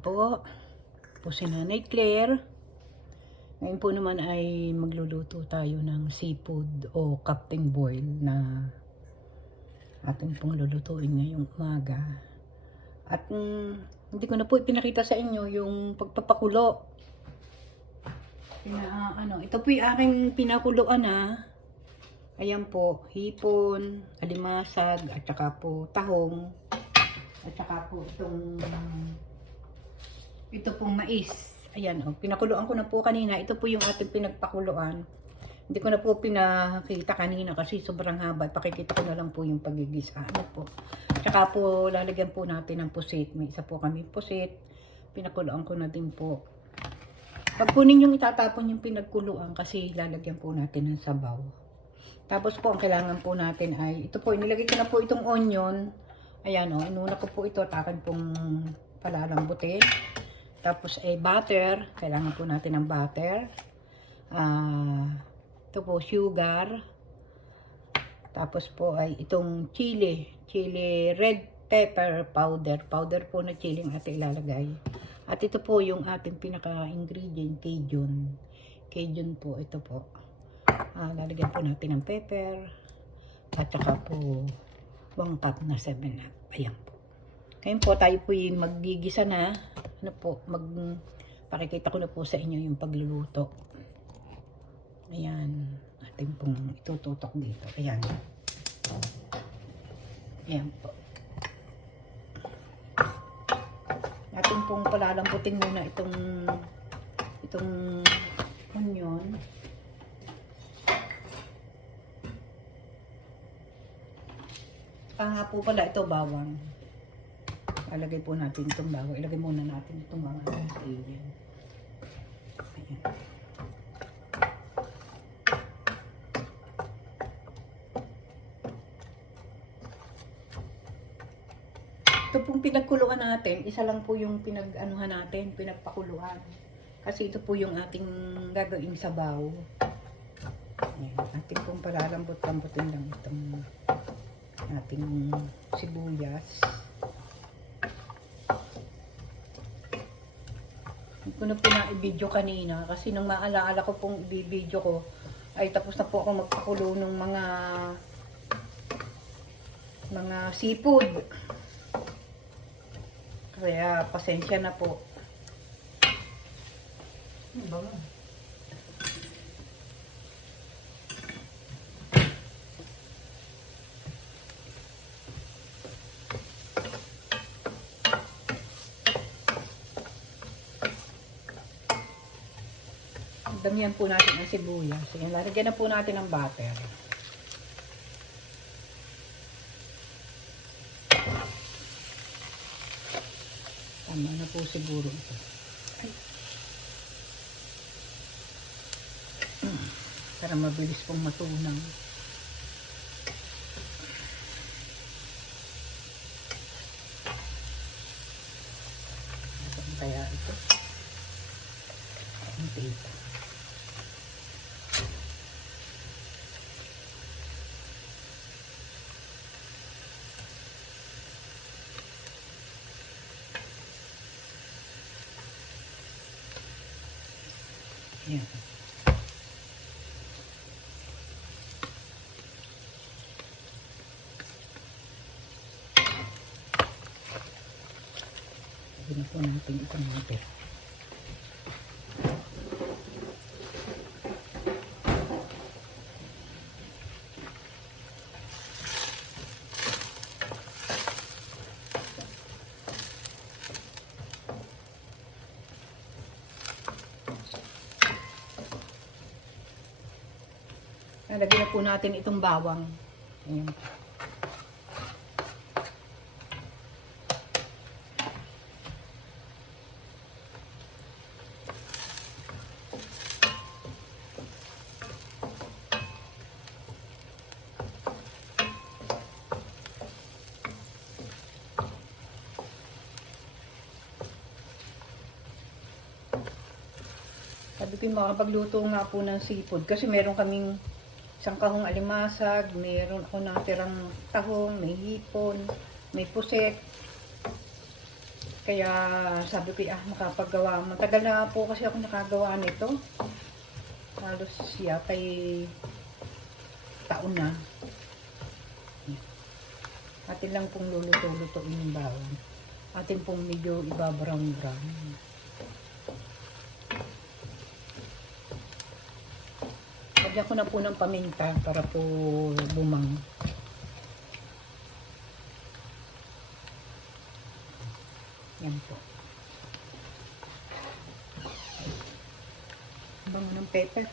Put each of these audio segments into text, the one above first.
po. Po si Nanay Claire. Ngayon po naman ay magluluto tayo ng seafood o captain boil na ating pong lulutuin ngayong umaga. At mm, hindi ko na po ipinakita sa inyo yung pagpapakulo. Pina, ano, ito po yung aking pinakuluan na. Ayan po, hipon, alimasag, at saka po tahong, at saka po itong ito pong mais. Ayan, oh, pinakuluan ko na po kanina. Ito po yung ating pinagpakuluan. Hindi ko na po pinakita kanina kasi sobrang haba. Pakikita ko na lang po yung pagigisa. Ano po. Tsaka po, lalagyan po natin ng pusit. May isa po kami pusit. Pinakuluan ko na din po. Pag po ninyong itatapon yung pinagkuluan kasi lalagyan po natin ng sabaw. Tapos po, ang kailangan po natin ay, ito po, inilagay ko na po itong onion. Ayan o, inuna ko po ito, takan pong palalambutin. Tapos ay butter, kailangan po natin ng butter. Ah, ito po sugar. Tapos po ay itong chili, chili red pepper powder, powder po na chili ang ating ilalagay. At ito po yung ating pinaka-ingredient, Cajun. Cajun po, ito po. Ah, lalagyan po natin ng pepper. At saka po, one cup na 7-up. Ayan po. Ngayon po, tayo po yung magigisa na. Ano po, mag, pakikita ko na po sa inyo yung pagluluto. Ayan. Ating pong itututok dito. Ayan. Ayan po. Ating pong palalamputin muna itong itong onion. Ah, nga po pala ito bawang. Lalagay po natin itong bawang. Ilagay muna natin itong mga alien. Ayan. Ito pong pinagkuluan natin, isa lang po yung pinag-anuhan natin, pinagpakuluan. Kasi ito po yung ating gagawing sabaw. Ayan, ating pong palalambot-lambutin lang itong ating sibuyas. Ko na po na-video kanina kasi nung maalaala ko pong i-video ko ay tapos na po ako magpakulo ng mga mga seafood. Kaya pasensya na po. Ano ba Damihan po natin ang sibuyas. Ayan, lalagyan na po natin ng butter. Tama na po siguro ito. Para mabilis pong matunaw. Saan kaya ito? Ang paper. Yan. Sabi na po natin itong mga Nalagyan na po natin itong bawang. Ayan. Sabi ko yung makapagluto nga po ng seafood kasi meron kaming isang kahong alimasag, meron ako natirang tahong, may hipon, may puset. Kaya sabi ko, ah, makapagawa. Matagal na po kasi ako nakagawa nito. Halos siya kay taon na. Atin lang pong luluto-lutoin yung bawang. Atin pong medyo ibabrown-brown. Lagyan ko na po ng paminta para po bumang. Yan po. Bango ng pepper.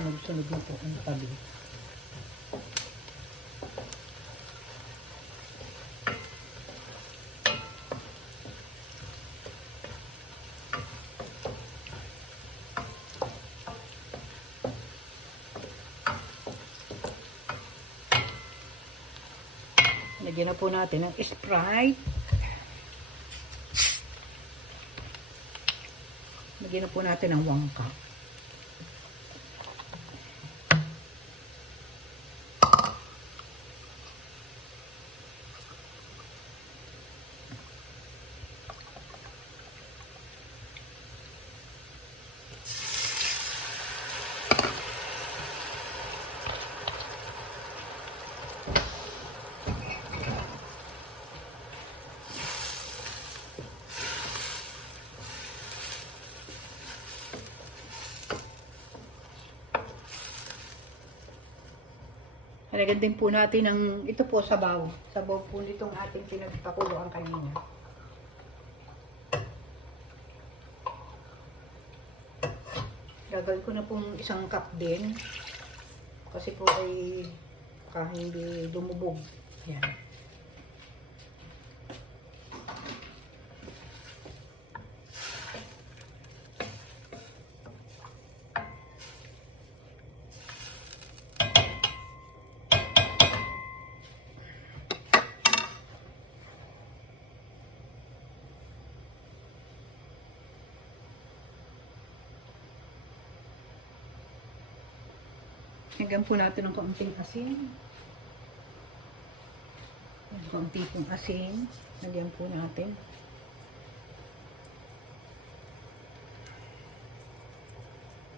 Sunog-sunog na po ang tabi. Lagyan na po natin ng Sprite. Lagyan na po natin ng wangka. Halagyan din po natin ng, ito po, sabaw. Sabaw po nitong ating pinagpakuloan kanina. Gagawin ko na pong isang cup din. Kasi po ay baka hindi lumubog. Yan. Hanggang po natin ng kaunting asin. Kaunti pong asin. Lagyan po natin.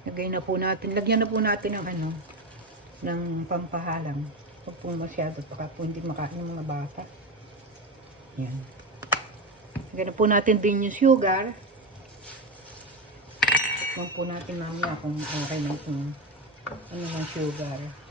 Lagay na po natin. Lagyan na po natin ng ano, ng pampahalang. Huwag po masyado. Baka po hindi makain ng mga bata. Yan. Lagyan na po natin din yung sugar. Tikman po natin mamaya kung okay na itong ano ng sugar.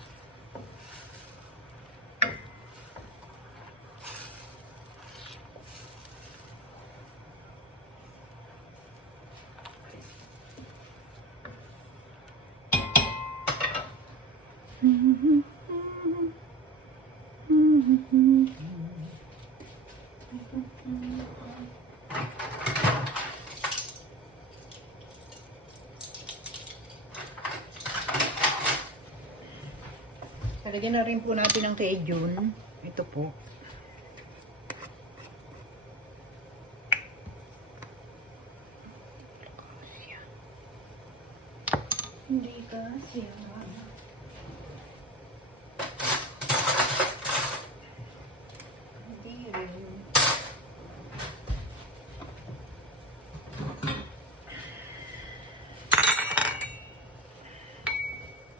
Talagyan na rin po natin ng June. Ito po. Hindi kasi. Hindi rin.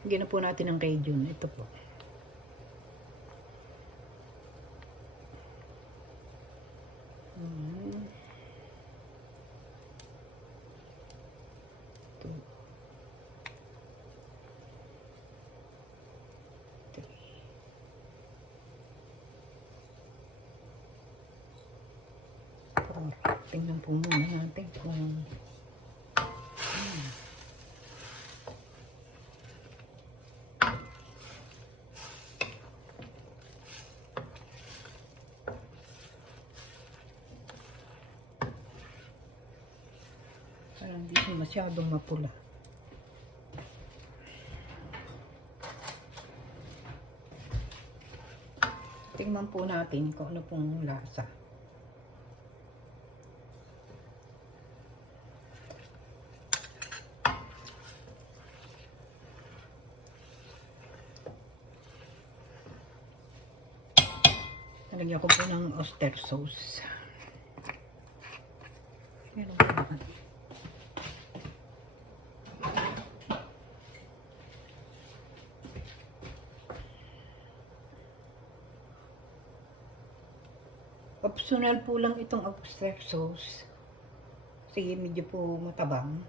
Bigyan na po natin ng Cajun. Ito po. Tingnan po muna natin kung Parang hindi siya masyadong mapula. Tingnan po natin kung ano pong lasa. Nalagyan ko po ng oyster sauce. Meron pa naman. Optional po lang itong oyster sauce. Sige, medyo po matabang.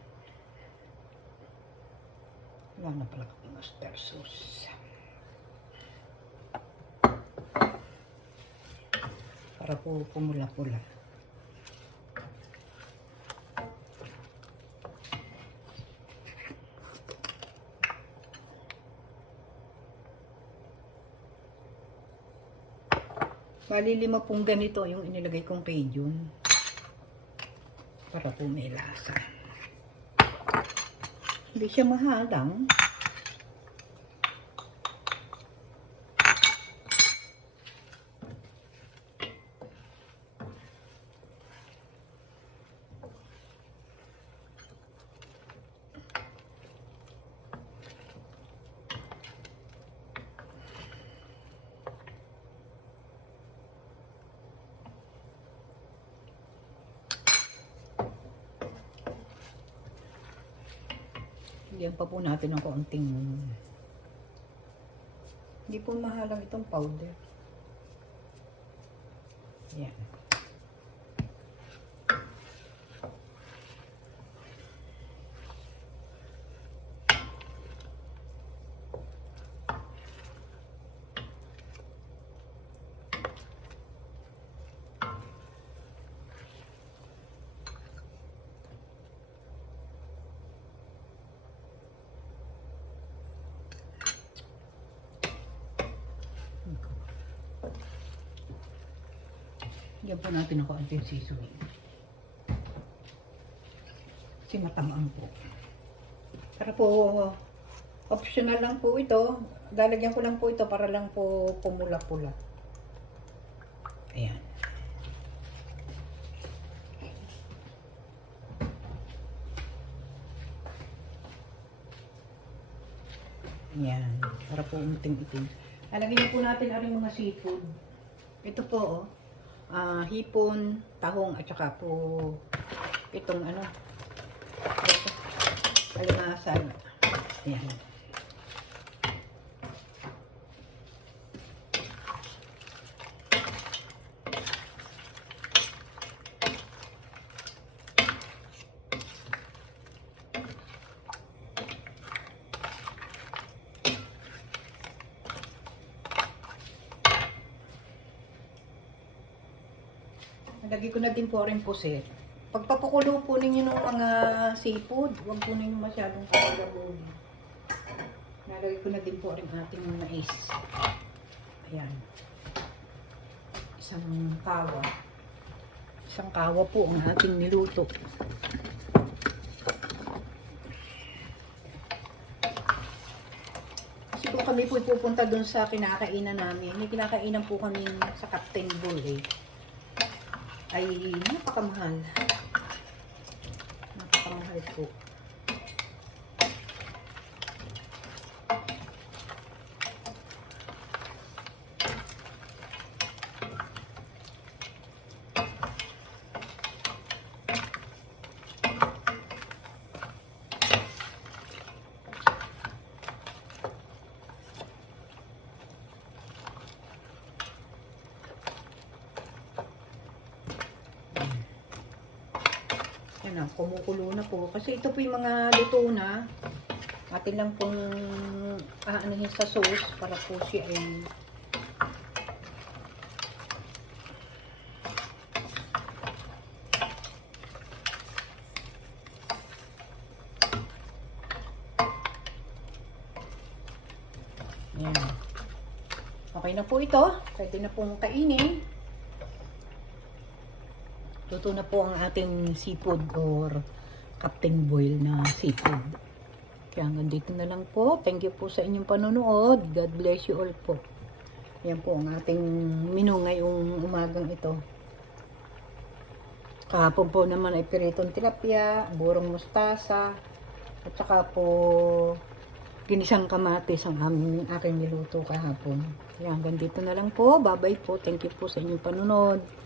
Wala na pala kaming oyster sauce. Para po pumula-pula. Bali lima pong ganito yung inilagay kong Cajun. Para po may lasa. Hindi siya mahal lang. Lagyan pa po natin ng kaunting hindi po mahalang itong powder. Yan. Lagyan po natin ng kaunting seasoning. Kasi matamaan po. Para po, optional lang po ito. Lalagyan ko lang po ito para lang po pumula-pula. Ayan. Ayan. Para po. Lalagyan niyo po natin ang mga seafood. Ito po, oh. Ah, hipon, tahong, at saka po itong ano, ito, alimasag. Ayan. Nalagay ko na din po rin po sir. Pagpapakulo po ninyo ng mga seafood, huwag po ninyo masyadong kakagabon. Nalagay ko na din po rin ating mais. Ayan. Isang kawa. Isang kawa po ang ating niluto. Kami po pupunta dun sa kinakainan namin. May kinakainan po kami sa Captain Bull eh ay napakamahal. Napakamahal po. Ayan na, kumukulo na po. Kasi ito po yung mga luto na. Atin lang pong aanahin sa sauce para po siya ay Ayan. Okay na po ito. Pwede na pong kainin. Luto na po ang ating seafood or captain boil na seafood. Kaya hanggang dito na lang po. Thank you po sa inyong panonood. God bless you all po. Yan po ang ating menu ngayong umagang ito. Kahapon po naman ay piritong tilapia, burong mustasa, at saka po ginisang kamatis ang aming aking niluto kahapon. Kaya hanggang dito na lang po. Bye-bye po. Thank you po sa inyong panonood.